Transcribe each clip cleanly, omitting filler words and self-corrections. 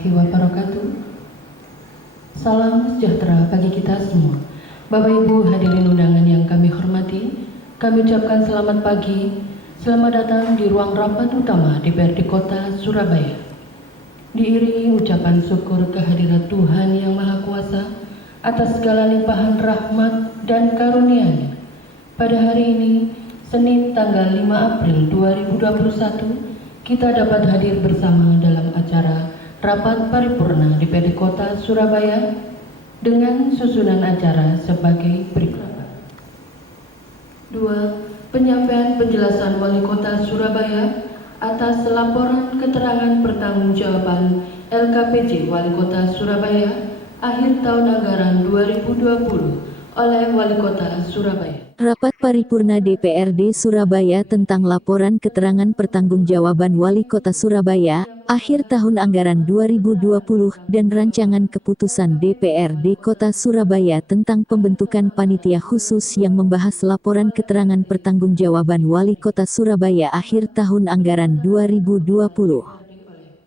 warahmatullahi wabarakatuh. Salam sejahtera bagi kita semua. Bapak Ibu hadirin undangan yang kami hormati, kami ucapkan selamat pagi, selamat datang di ruang rapat utama DPRD Kota Surabaya. Diiringi ucapan syukur kehadirat Tuhan Yang Maha Kuasa atas segala limpahan rahmat dan karunia-Nya. Pada hari ini, Senin tanggal 5 April 2021, kita dapat hadir bersama dalam acara Rapat Paripurna DPRD Kota Surabaya dengan susunan acara sebagai berikut. 2. Penyampaian penjelasan Wali Kota Surabaya atas laporan keterangan pertanggungjawaban LKPJ Wali Kota Surabaya akhir tahun anggaran 2020 oleh Wali Kota Surabaya. Rapat Paripurna DPRD Surabaya tentang laporan keterangan pertanggungjawaban Wali Kota Surabaya akhir tahun anggaran 2020 dan rancangan keputusan DPRD Kota Surabaya tentang pembentukan panitia khusus yang membahas laporan keterangan pertanggungjawaban Wali Kota Surabaya akhir tahun anggaran 2020.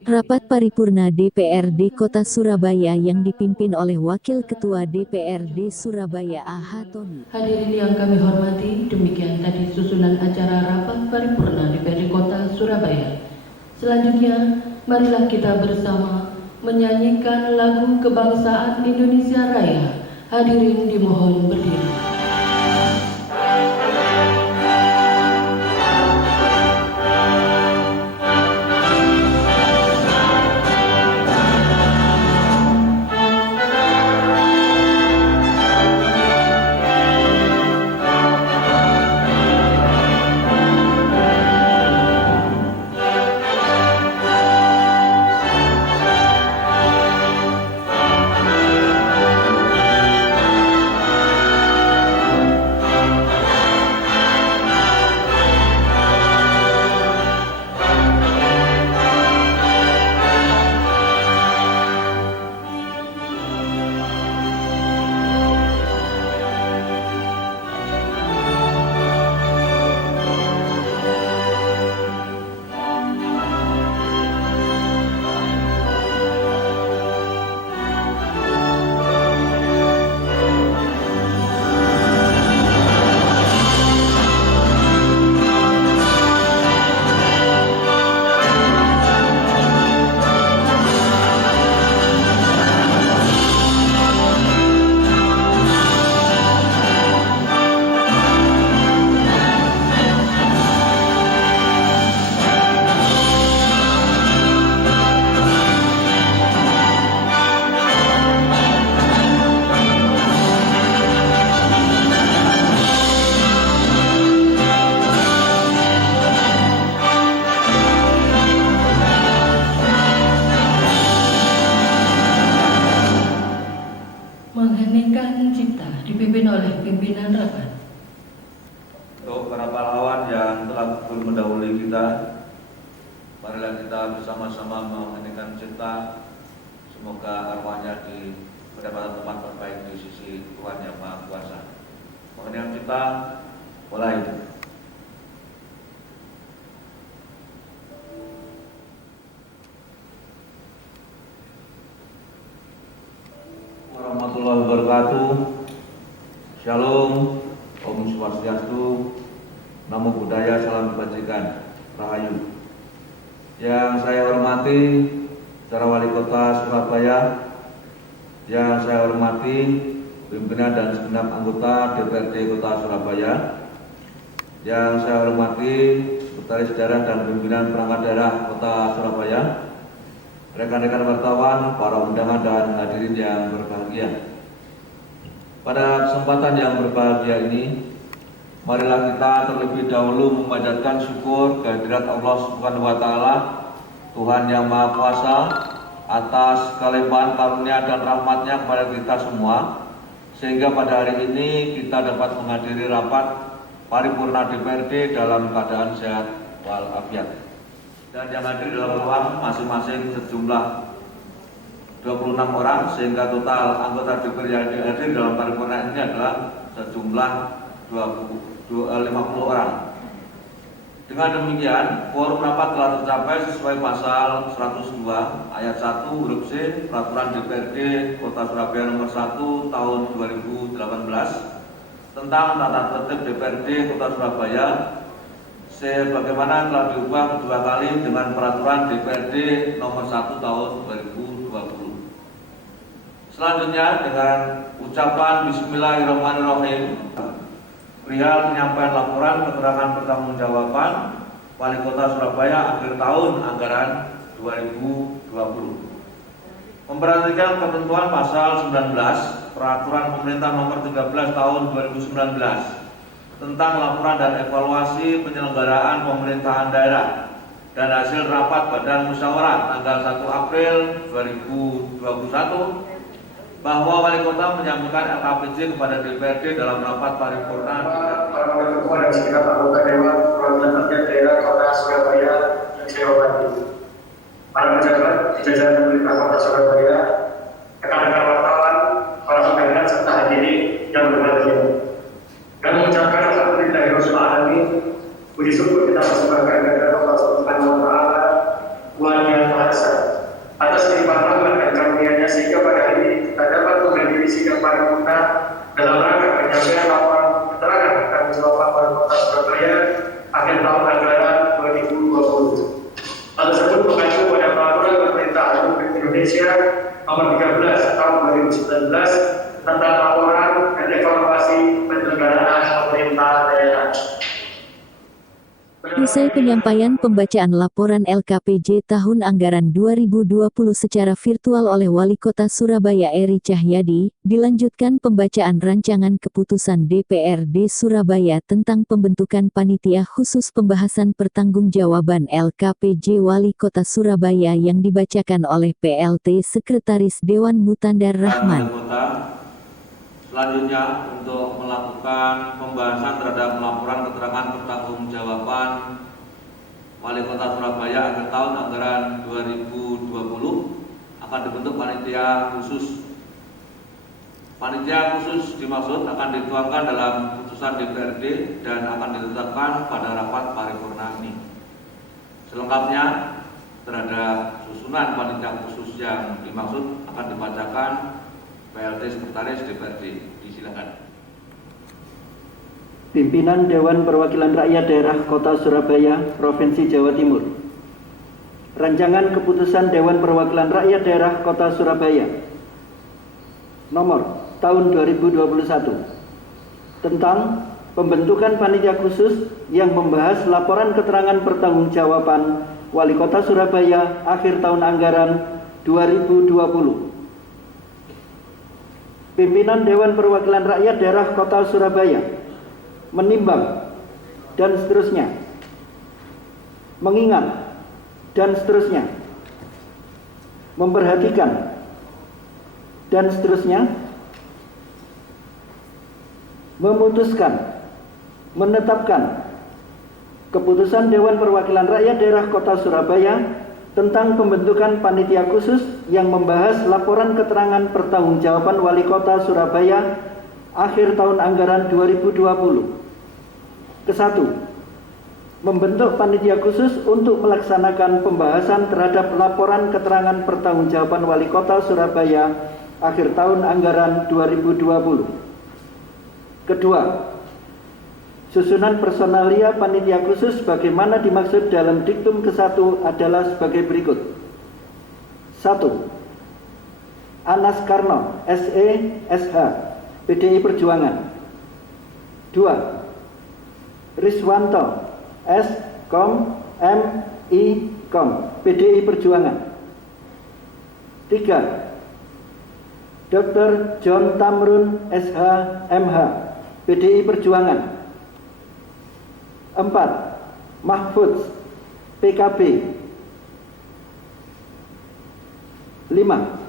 Rapat Paripurna DPRD Kota Surabaya yang dipimpin oleh Wakil Ketua DPRD Surabaya A.H. Tony. Hadirin yang kami hormati, demikian tadi susunan acara Rapat Paripurna DPRD Kota Surabaya. Selanjutnya, marilah kita bersama menyanyikan lagu kebangsaan Indonesia Raya. Hadirin dimohon berdiri. Mengheningkan cipta dipimpin oleh pimpinan rapat. Untuk para pahlawan yang telah gugur mendahului kita, marilah kita bersama-sama mengheningkan cipta. Semoga arwahnya mendapat tempat terbaik di sisi Tuhan Yang Maha Kuasa. Mengheningkan cipta, mulai. Warahmatullahi wabarakatuh. Shalom, Om Swastiastu, Namo Buddhaya, salam kebajikan, Rahayu. Yang saya hormati Saudara Wali Kota Surabaya, yang saya hormati pimpinan dan segenap anggota DPRD Kota Surabaya, yang saya hormati Sekretaris Daerah dan pimpinan perangkat daerah Kota Surabaya, rekan-rekan wartawan, para undangan dan hadirin yang berbahagia. Pada kesempatan yang berbahagia ini, marilah kita terlebih dahulu memanjatkan syukur kehadirat Allah Subhanahu wa Ta'ala, Tuhan Yang Maha Kuasa, atas kelimpahan karunia dan rahmatnya kepada kita semua, sehingga pada hari ini kita dapat menghadiri rapat paripurna DPRD dalam keadaan sehat walafiat. Dan yang hadir dalam ruang masing-masing sejumlah 26 orang, sehingga total anggota DPR yang hadir dalam paripurna ini adalah sejumlah 50 orang. Dengan demikian, quorum rapat telah tercapai sesuai pasal 102 ayat 1 huruf C Peraturan DPRD Kota Surabaya nomor 1 tahun 2018 tentang tata tertib DPRD Kota Surabaya sebagaimana telah diubah kedua kali dengan Peraturan DPRD nomor 1 tahun 2020. Selanjutnya dengan ucapan Bismillahirrahmanirrahim perihal penyampaian laporan keterangan pertanggungjawaban Wali Kota Surabaya akhir tahun anggaran 2020. Memperhatikan ketentuan pasal 19 Peraturan Pemerintah Nomor 13 Tahun 2019 tentang laporan dan evaluasi penyelenggaraan pemerintahan daerah dan hasil rapat Badan Musyawarah tanggal 1 April 2021 bahwa Wali Kota menyampaikan LKPJ kepada DPRD dalam rapat paripurna para ketua dan segenap anggota Dewan Perwakilan Rakyat Daerah Kota Surabaya yang saya hormati, para pejabat di jajaran pemerintah Kota Surabaya, rekan-rekan wartawan, para pendengar serta hadirin yang berbahagia, dan mengucapkan alhamdulillah Rabbil alamin, puji syukur kita persembahkan kepada Allah Subhanahu wa taala Yang Maha Esa atas limpah rahmat dan karunia-Nya sehingga pada hari ini kita dapat menghadiri sidang paripurna dalam rangka penyampaian laporan keterangan pertanggungjawaban Wali Kota Surabaya akhir tahun anggaran 2020. Hal tersebut mengacu pada Peraturan Pemerintah Republik Indonesia Nomor 13 Tahun 2019 tentang laporan dan evaluasi penyelenggaraan pemerintah daerah. Usai penyampaian pembacaan laporan LKPJ tahun anggaran 2020 secara virtual oleh Wali Kota Surabaya Eri Cahyadi, dilanjutkan pembacaan rancangan keputusan DPRD Surabaya tentang pembentukan panitia khusus pembahasan pertanggungjawaban LKPJ Wali Kota Surabaya yang dibacakan oleh PLT Sekretaris Dewan Mutandar Rahman. Selanjutnya untuk melakukan pembahasan terhadap laporan keterangan pertanggungjawaban Wali Kota Surabaya akhir tahun anggaran 2020 akan dibentuk panitia khusus. Panitia khusus dimaksud akan dituangkan dalam putusan DPRD dan akan ditetapkan pada rapat paripurna ini. Selengkapnya terhadap susunan panitia khusus yang dimaksud akan dibacakan PLT Sekretaris DPRD, disilakan. Pimpinan Dewan Perwakilan Rakyat Daerah Kota Surabaya, Provinsi Jawa Timur. Rancangan Keputusan Dewan Perwakilan Rakyat Daerah Kota Surabaya Nomor Tahun 2021 tentang pembentukan panitia khusus yang membahas laporan keterangan pertanggungjawaban Wali Kota Surabaya akhir tahun anggaran 2020. Pimpinan Dewan Perwakilan Rakyat Daerah Kota Surabaya menimbang dan seterusnya, mengingat dan seterusnya, memperhatikan dan seterusnya, memutuskan, menetapkan keputusan Dewan Perwakilan Rakyat Daerah Kota Surabaya tentang pembentukan panitia khusus yang membahas laporan keterangan pertanggungjawaban Wali Kota Surabaya akhir tahun anggaran 2020. Kesatu, membentuk panitia khusus untuk melaksanakan pembahasan terhadap laporan keterangan pertanggungjawaban Wali Kota Surabaya akhir tahun anggaran 2020. Kedua, susunan personalia panitia khusus bagaimana dimaksud dalam diktum ke-1 adalah sebagai berikut. 1. Anas Karno, SE, SH, PDI Perjuangan. 2. Riswanto, S, Kom, M, I, Kom, PDI Perjuangan. 3. Dr. John Tamrun, SH, MH, PDI Perjuangan. 4. Mahfudz, PKB. 5.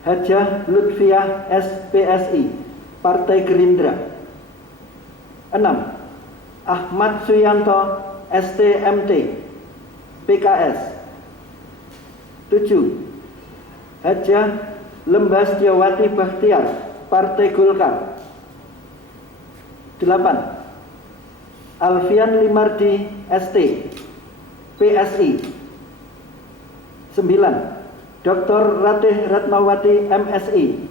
Hajah Lutfiah, SPSI, Partai Gerindra. 6. Ahmad Suyanto, STMT, PKS. 7. Hajah Lembastiawati Bakhtiar, Partai Golkar. 8. Alfian Limardi ST, PSI. 9. Dr. Ratih Ratmawati MSI,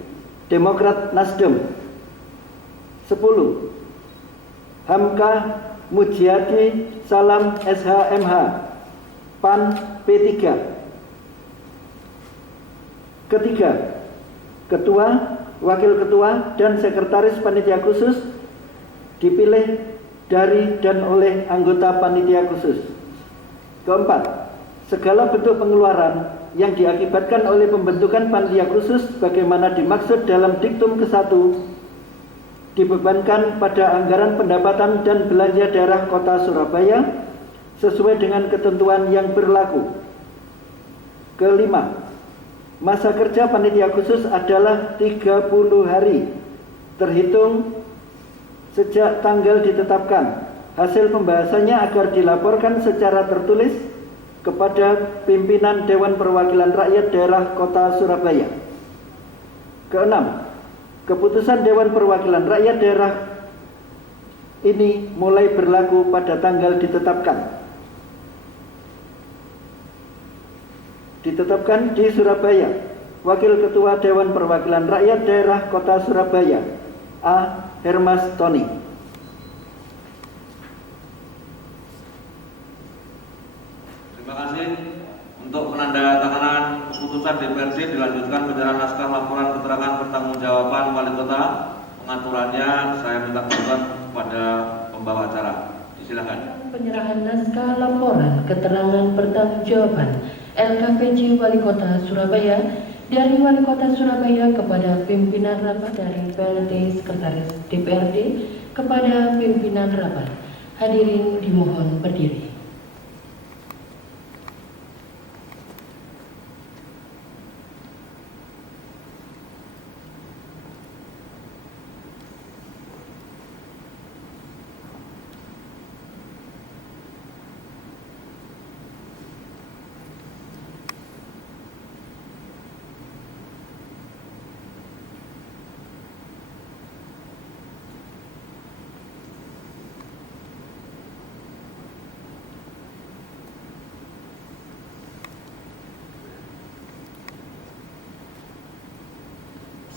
Demokrat Nasdem. 10. Hamka Mujiadi Salam SHMH, PAN P3. Ketiga, Ketua, Wakil Ketua, dan Sekretaris Panitia Khusus dipilih dari dan oleh anggota Panitia Khusus. Keempat, segala bentuk pengeluaran yang diakibatkan oleh pembentukan Panitia Khusus sebagaimana dimaksud dalam diktum ke-1 dibebankan pada anggaran pendapatan dan belanja daerah Kota Surabaya sesuai dengan ketentuan yang berlaku. Kelima, masa kerja Panitia Khusus adalah 30 hari terhitung sejak tanggal ditetapkan. Hasil pembahasannya agar dilaporkan secara tertulis kepada pimpinan Dewan Perwakilan Rakyat Daerah Kota Surabaya. Keenam, keputusan Dewan Perwakilan Rakyat Daerah ini mulai berlaku pada tanggal ditetapkan. Ditetapkan di Surabaya. Wakil Ketua Dewan Perwakilan Rakyat Daerah Kota Surabaya, A. Hermas Tony. Terima kasih. Untuk penandatanganan keputusan DPRD dilanjutkan penyerahan naskah laporan keterangan pertanggungjawaban Wali Kota. Pengaturannya saya minta bantuan kepada pembawa acara. Silakan. Penyerahan naskah laporan keterangan pertanggungjawaban LKPJ Wali Kota Surabaya dari Wali Kota Surabaya kepada pimpinan rapat dari PLT Sekretaris DPRD kepada pimpinan rapat. Hadirin dimohon berdiri.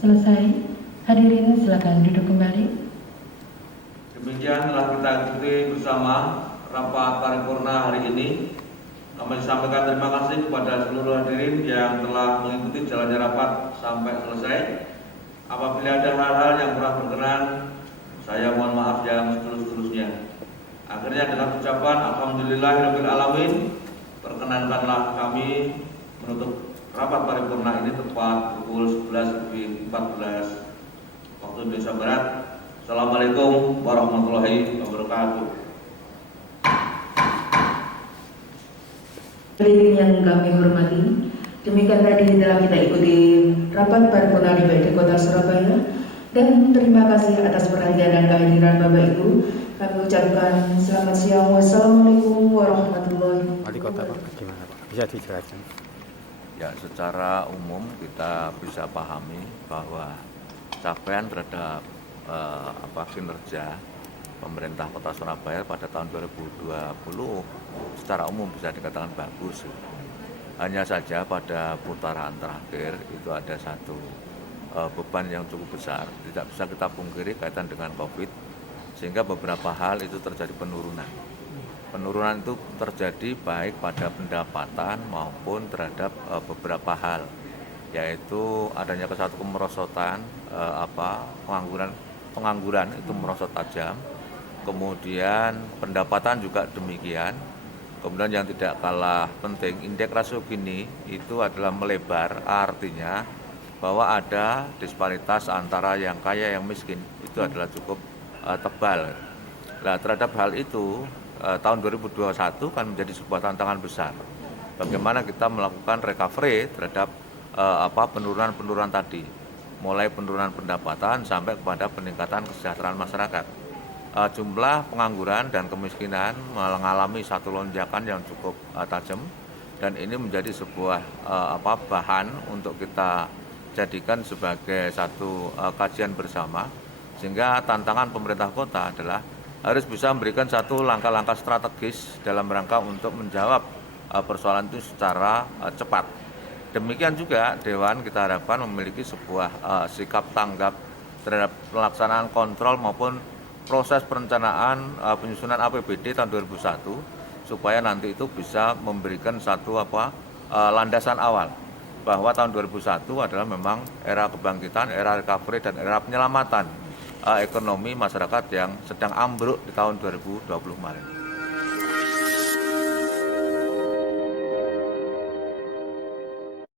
Selesai. Hadirin silakan duduk kembali. Demikian telah kita ikuti bersama rapat paripurna hari ini. Kami sampaikan terima kasih kepada seluruh hadirin yang telah mengikuti jalannya rapat sampai selesai. Apabila ada hal-hal yang kurang berkenan, saya mohon maaf yang setulus-tulusnya. Akhirnya dengan ucapan Alhamdulillahirabbil alamin, perkenankanlah kami menutup rapat paripurna ini tepat pukul 11.14 waktu Indonesia Barat. Assalamualaikum warahmatullahi wabarakatuh. Hadirin yang kami hormati, demikian tadi telah kita ikuti rapat paripurna DPRD Kota Surabaya, dan terima kasih atas perhatian dan kehadiran Bapak Ibu. Kami ucapkan selamat siang. Wassalamualaikum warahmatullahi wabarakatuh. Wali Kota Pak, gimana Pak? Bisa dijelaskan? Ya, secara umum kita bisa pahami bahwa capaian terhadap kinerja pemerintah Kota Surabaya pada tahun 2020 secara umum bisa dikatakan bagus. Hanya saja pada putaran terakhir itu ada satu beban yang cukup besar, tidak bisa kita pungkiri kaitan dengan COVID, sehingga beberapa hal itu terjadi penurunan. Penurunan itu terjadi baik pada pendapatan maupun terhadap beberapa hal, yaitu adanya satu kemerosotan, pengangguran itu merosot tajam, kemudian pendapatan juga demikian. Kemudian yang tidak kalah penting, indeks rasio Gini itu adalah melebar, artinya bahwa ada disparitas antara yang kaya yang miskin, itu adalah cukup tebal. Nah, terhadap hal itu tahun 2021 kan menjadi sebuah tantangan besar. Bagaimana kita melakukan recovery terhadap penurunan-penurunan tadi, mulai penurunan pendapatan sampai kepada peningkatan kesejahteraan masyarakat. Jumlah pengangguran dan kemiskinan mengalami satu lonjakan yang cukup tajam, dan ini menjadi sebuah bahan untuk kita jadikan sebagai satu kajian bersama, sehingga tantangan pemerintah kota adalah harus bisa memberikan satu langkah-langkah strategis dalam rangka untuk menjawab persoalan itu secara cepat. Demikian juga Dewan kita harapkan memiliki sebuah sikap tanggap terhadap pelaksanaan kontrol maupun proses perencanaan penyusunan APBD tahun 2001 supaya nanti itu bisa memberikan satu landasan awal bahwa tahun 2001 adalah memang era kebangkitan, era recovery dan era penyelamatan ekonomi masyarakat yang sedang ambruk di tahun 2020 kemarin.